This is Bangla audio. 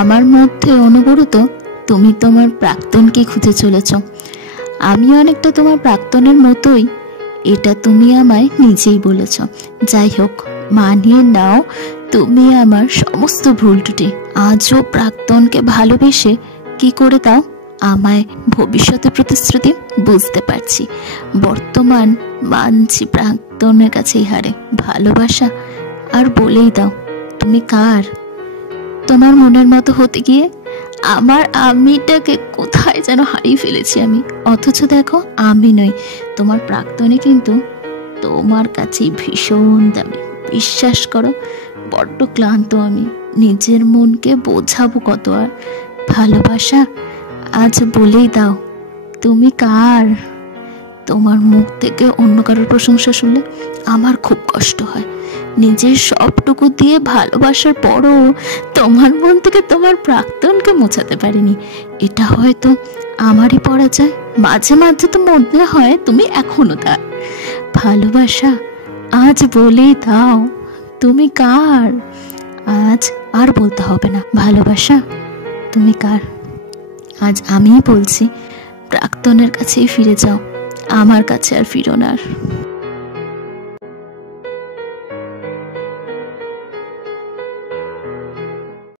আমার মধ্যে অনবরত তুমি তোমার প্রাক্তনকে খুঁজে চলেছ। আমি অনেকটা তোমার প্রাক্তনের মতোই, এটা তুমি আমায় নিজেই বলেছ। যাই হোক, মানিয়ে নাও তুমি আমার সমস্ত ভুল ত্রুটি। আজও প্রাক্তনকে ভালোবেসে কি করে দাও আমায় ভবিষ্যতে প্রতিশ্রুতি? বুঝতে পারছি, বর্তমান মানছি প্রাক্তনের কাছেই হারে। ভালোবাসা আর বলেই দাও তুমি কার? তোমার মনের মতো হতে গিয়ে আমার আমিটাকে কোথায় যেন হারিয়ে ফেলেছি আমি। অথচ দেখো, আমি নই, তোমার প্রাক্তনে কিন্তু তোমার কাছেই ভীষণ দামি। বিশ্বাস করো, বড্ড ক্লান্ত আমি। নিজের মনকে বোঝাবো কত আর? ভালোবাসা আজ বলেই দাও তুমি কার? তোমার মুখ থেকে অন্য কারোর প্রশংসা শুনলে আমার খুব কষ্ট হয়। নিজের সবটুকু দিয়ে ভালোবাসার পরও তোমার মন থেকে তোমার প্রাক্তনকে মোছাতে পারিনি। এটা হয়তো আমারই পরাজয়। মাঝে মাঝে তো মনে হয় তুমি এখনো তার। ভালোবাসা আজ বলেই দাও তুমি কার? আজ আর বলতে হবে না ভালোবাসা তুমি কার। আজ আমিই বলছি, প্রাক্তনের কাছেই ফিরে যাও, আমার কাছে আর ফিরো না।